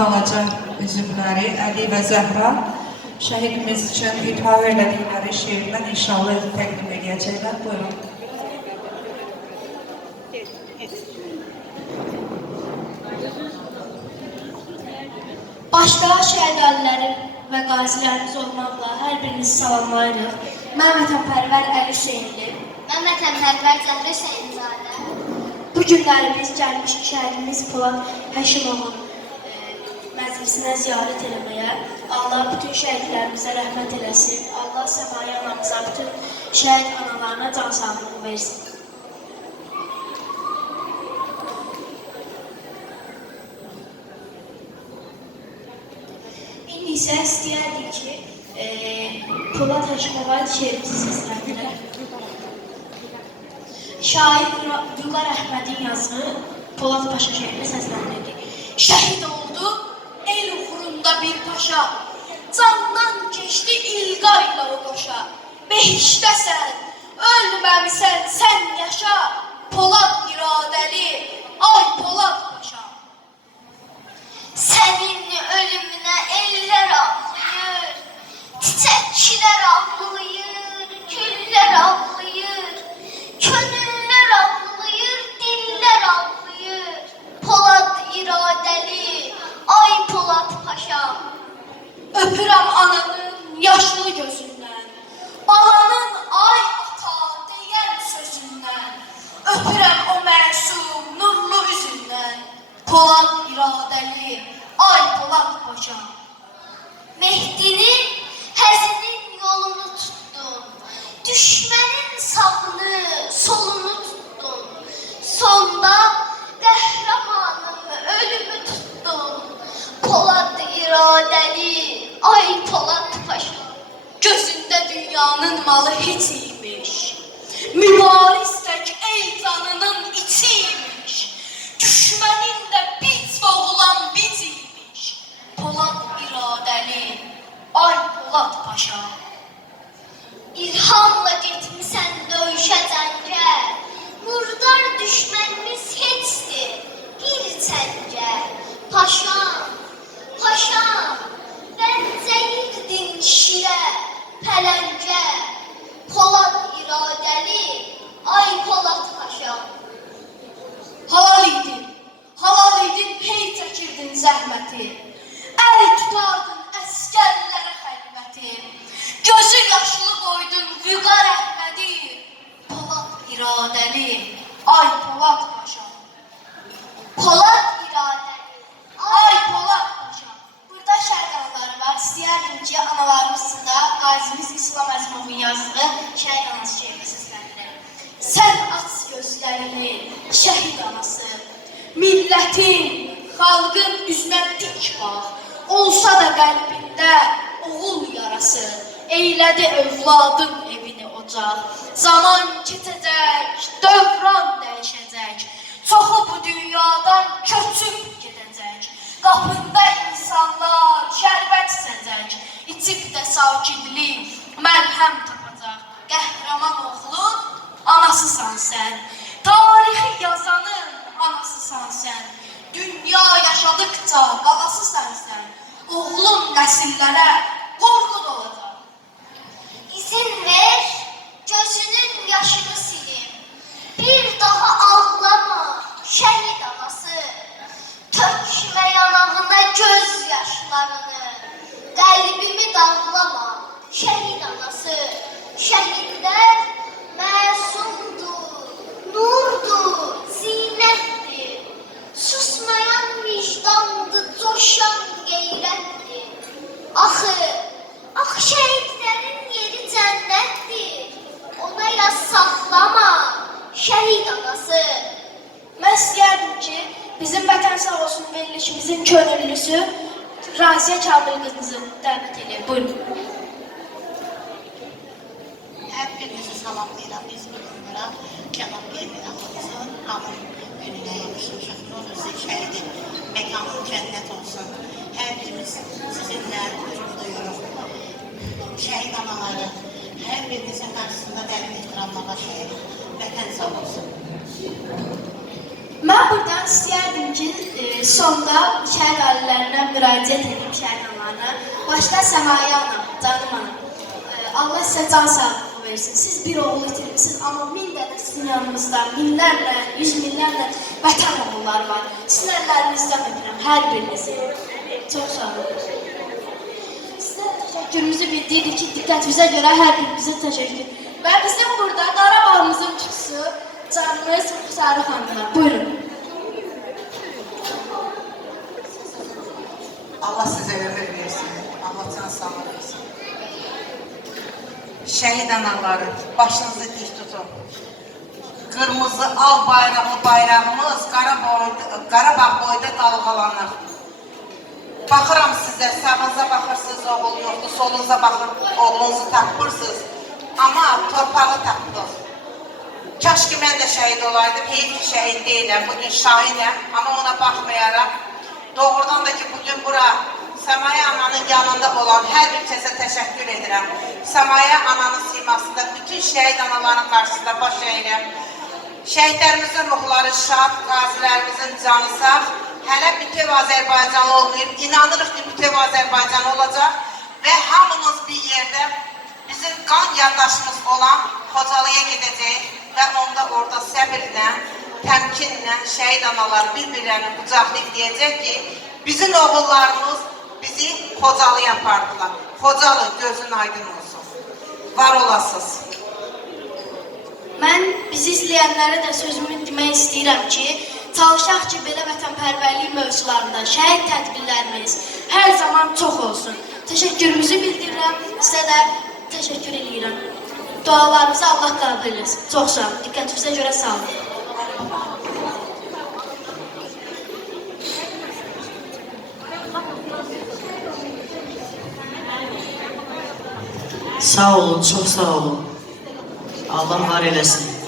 balaca üzümləri Əli və Zəhra şəhidimiz üçün ithaf elədikləri şeirdən inşallah təqdim edəcəklər. Buyurun. Başda şəhidlərin və qazilərimiz olmaqla hər birinizi salamlayırıq. Mən vətənpərvər Əli Hüseynli. Mən vətənpərvər Zəhra Hüseynzadə. Bu günləri biz gəlmişik şəhidimiz Polad Həşimovun e, məclisinə ziyarət eləməyə. Allah bütün şəhidlərimizə rəhmət eləsin. Allah Səmaya anamıza, bütün şəhid analarına can sağlığı versin. İndi isə istəyərdik ki, e, Polad Həşimova şeirimizi səsləndirək. Şair Vüqar Əhmədin yazdığı Polad Paşa şeirini səsləndirdi. Şəhid oldu el uğrunda bir paşa. Candan keçdi ilqar ilə o qoşa. Behişdəsən, ölməmisən, sən yaşa. Düşmənin sağını, solunu tuttun. Sonda qəhrəmanım ölümü tuttun. Polad iradəli, ay Polad paşa. Gözündə dünyanın malı heç imiş. Mübariz tək ey canının içi imiş. Düşmənin də bit boğulan bit imiş. Polad iradəli, ay Polad paşa. Pələngə. Polad iradəli, ay Polad paşam. Halal idin, halal idin, hey çəkirdin zəhməti. Əl tutardın əskərlərə xəlvəti. Gözü yaşlı qoydun Vüqar Əhmədi. Polad iradəli, ay Polad paşa. Polad iradəli, Ay Polad paşa. Burada şəhid anaları var. İstəyərdim ki, analarımızın da qazimiz İslam Əzmovun yazdığı şəhid anası şeirini səsləndirir. Sən aç gözlərini, şəhid anası. Millətin, xalqın üzünə dik bax. Olsa da qəlbində oğul yarası. Eylədi övladın evini ocaq. Zaman keçəcək, dövran dəyişəcək. Çoxu bu dünyadan köçüb gedəcək. Qapında insanlar şərbət içəcək. İçib də sakitlik, mərhəm tapacaq. Qəhrəman oğlun anasısan sən. Tarixi yazanın anasısan sən. Dünya yaşadıkca qalasısan sən. Oğlun nəsillərə qorxu dolacaq. İzin ver, gözünün yaşını silim. Bir daha ağlama, şehit anası. Tökme yanağına göz yaşlarını. Kalbimi dağlama, şehit anası. Şehitler Saxlama, şəhid anası. Mən istəyərdim ki, bizim Vətən sağ olsun verilişimizin könüllüsü Raziyə Kamil qızımızı dəvət edir. Buyurun. Hepinizi salamlayıram biz bugünlərə Cənab Emin Ağamızın anın gününə yapışmışıq. Ruhunuzu şəhidin, məkanın cənnət olsun. Hər birimiz sizinlə qürur duyuruq. Şəhid anaları, hər birinizin qarşısında dərin ehtiramla baş. Vətən sağ olsun. Mən buradan istəyərdim ki, e, sonda şəhid ailələrinə müraciət edib şəhid analarına. Başda Səmaya ana, canım anam. E, Allah sizə can sağlığı versin. Siz bir oğul itirmisiniz, amma min dənə sizin yanınızda, minlərlə, yüz minlərlə vətən oğulları var. Sizin əllərinizdən öpürəm hər birinizi. Çox sağ olun. Sizə təşəkkürümüzü bildiririk ki, diqqətinizə görə hər birinizə təşəkkür. Və bizim burada Qarabağımızın tutsu, canımız Sarı xanımlar. Buyurun. Allah size ömür versin. Allah can sağlığı versin. Şehit anaları, başınızı dik tutun. Kırmızı al bayrağı bayrağımız Qarabağ, Qarabağ boyda dalgalanır. Baxıram sizə, sağınıza baxırsınız, oğul yoxdur, solunuza baxır, oğlunuzu tapırsınız. Amma torpağı tapdıq. Kaş ki mən də şəhid olaydım, heyif ki şəhid deyiləm, bugün şahidəm, amma ona baxmayaraq, doğrudan da ki bugün bura Səmaya ananın yanında olan hər bir kəsə təşəkkür edirəm. Səmaya ananın simasında bütün şəhid anaların qarşısında baş əyirəm. Şəhidlərimizin ruhları şad, qazilərimizin canı sağ. Hələ bütöv Azərbaycan olmayıb, inanırıq ki bütöv Azərbaycan olacaq və hamımız bir yerdə bizim qan yaddaşımız olan Xocalıya gedəcəyik və onda orada səbirlə, təmkinlə şəhid analar bir-birlərini qucaqlayıb deyəcək ki, bizim oğullarımız bizi Xocalıya apardılar. Xocalı gözün aydın olsun. Var olasınız. Mən bizi izləyənlərə də sözümü demək istəyirəm ki, çalışaq ki, belə vətənpərvərlik mövzularında şəhid tədbirlərimiz hər zaman çox olsun. Təşəkkürümüzü bildirirəm, sizə də təşəkkür edirəm. Dualarınızı Allah qəbul etsin. Çox sağ olun. Diqqətinizə görə sağ olun. Sağ olun, çox sağ olun. Allah var eləsin.